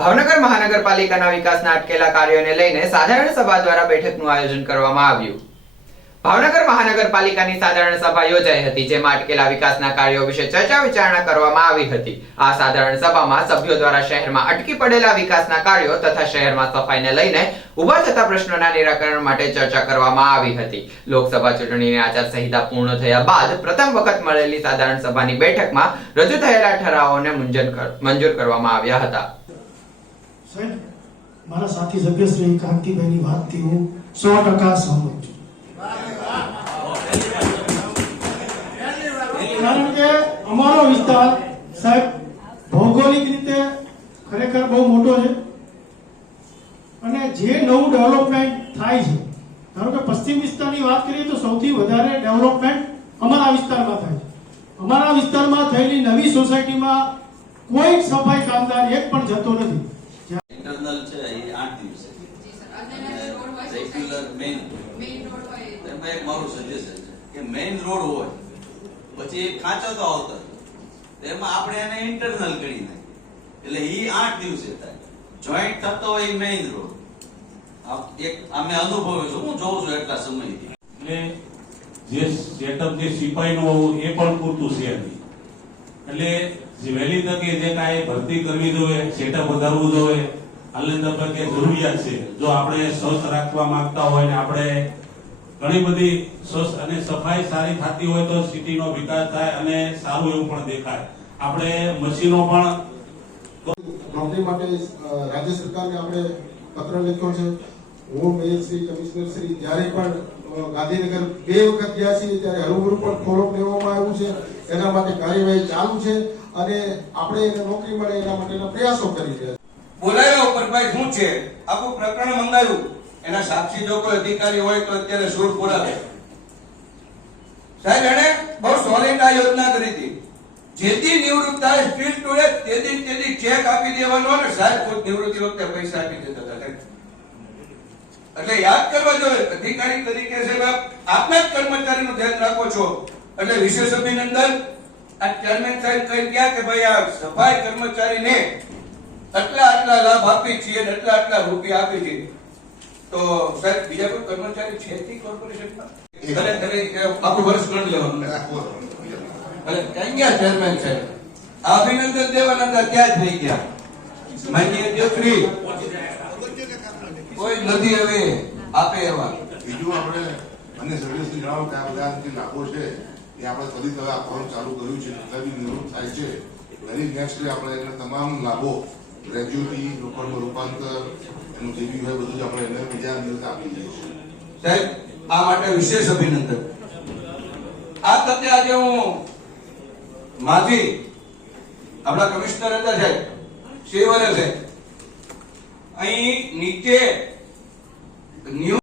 ભાવનગર મહાનગરપાલિકાના વિકાસના અટકેલા કાર્યોને લઈને સાધારણ સભા દ્વારા બેઠકનું આયોજન કરવામાં આવ્યું। ભાવનગર મહાનગરપાલિકાની સાધારણ સભા યોજાઈ હતી, જેમાં અટકેલા વિકાસના કાર્યો વિશે ચર્ચા વિચારણા કરવામાં આવી હતી। આ સાધારણ સભામાં સભ્યો દ્વારા શહેરમાં અટકી પડેલા વિકાસના કાર્યો તથા શહેરમાં સફાઈને લઈને ઉભા થતા પ્રશ્નોના નિરાકરણ માટે ચર્ચા કરવામાં આવી હતી। લોકસભા ચૂંટણીની આચારસંહિતા પૂર્ણ થયા બાદ પ્રથમ વખત મળેલી સાધારણ સભાની બેઠકમાં રજૂ થયેલા ઠરાવોને મંજૂર કરવામાં આવ્યા હતા। સાહેબ, મારા સાથી સભ્ય શ્રી કાંતિભાઈની વાતથી હું 100% સહમત છું, કારણ કે અમારો વિસ્તાર સાહેબ ભૌગોલિક રીતે ખરેખર બહુ મોટો છે અને જે નવું ડેવલપમેન્ટ થાય છે, ધારો કે પશ્ચિમ વિસ્તારની વાત કરીએ તો સૌથી વધારે ડેવલપમેન્ટ અમારા વિસ્તારમાં થાય છે। અમારા વિસ્તારમાં થયેલી નવી સોસાયટીમાં કોઈ સફાઈ કામદાર એક પણ જતો નથી। इंटरनल છે એ 8 દિવસે રેગ્યુલર મેઇન રોડ હોય એમાં એક મારું સજેશન છે કે મેઇન રોડ હોય પછી એક ખાંચો આવતો એમાં આપણે એને ઇન્ટરનલ કરી નાખીએ એટલે એ 8 દિવસે થાય, જોઈન્ટ થતો હોય મેઇન રોડ। એક અમે અનુભવ્યો છું, હું જોઉં છું એટલા સમયથી। એટલે જે સેટઅપ જે સિપાહીનું એ પણ પૂરતું છે નહીં, એટલે જે વહેલી તકે જે કાંઈ ભરતી કરવી જોઈએ, સેટઅપ વધારવું જોઈએ, હાલની તબક્કે જરૂરિયાત છે। જો આપણે સ્વસ્થ રાખવા માંગતા હોય ને આપણે ઘણી બધી સ્વસ્થ અને સફાઈ સારી થતી હોય તો સિટીનો વિકાસ થાય અને સારું એવું પણ દેખાય। આપણે મશીનો પણ નોકરી માટે રાજ્ય સરકારને આપણે પત્ર લખ્યો છે। હું મેયર શ્રી, કમિશનર શ્રી જ્યારે પણ ગાંધીનગર 2 વખત ગયા છીએ ત્યારે હરુભરું પણ ફોલોઅપ લેવામાં આવ્યું છે, એના માટે કાર્યવાહી ચાલુ છે અને આપણે એને નોકરી મળે એના માટેના પ્રયાસો કરી રહ્યા છીએ। બોલાયો પરભાઈ શું છે, આખું પ્રકરણ મંગાવ્યું, એના સાક્ષી જો કોઈ અધિકારી હોય તો અત્યારે સુર પુરાવે। સાહેબ એને બહુ સોલિડ આ યોજના કરી હતી, જેથી નિવૃત્ત થાય સ્ટીલ ટુડે તેથી ચેક આપી દેવાનો અને સાહેબ ખુદ નિવૃત્તિ વખતે પૈસા આપી દેતા હતા। એટલે યાદ કરવા જોઈએ અધિકારી તરીકે સાહેબ આપના જ કર્મચારીનું ધ્યાન રાખો છો, એટલે વિશેષ અભિનંદન। આ ચેરમેન સાહેબ કહી ગયા કે ભાઈ આ સફાઈ કર્મચારીને આટલા લાભ આપી છીએ અને આટલા રૂપિયા આપી છે, તો સાહેબ બીજા કોઈ કર્મચારી છે થી કોર્પોરેશનમાં આખું વર્ષ ગણ લેવાનું એટલે ક્યાં ગયા ચેરમેન સાહેબ? આ અભિનંદન દેવાના હતા ત્યાં જ થઈ ગયા। માન્ય દીકરી કોઈ નથી હવે આપે એવા। બીજું આપણે મને સર્વિસથી જણાવો કે આ બધા જે લાભો છે એ આપણે ફરી તરફ આપવાનું ચાલુ કર્યું છે, જેટલા બી નિવૃત્ત થાય છે દરેક નેક્સ્ટ ડે આપણે એના તમામ લાભો ગ્રેજ્યુટી, રોકડમાં રૂપાંતર, એનું જે બી હોય બધું જ આપણે એને બીજા દિવસે આપી દઈએ છીએ। સાહેબ આ માટે વિશેષ અભિનંદન। આ તકે આજે હું માજી આપણા કમિશનર હતા સાહેબ શિવરે સાહેબ અહીં નીચે ન્યૂ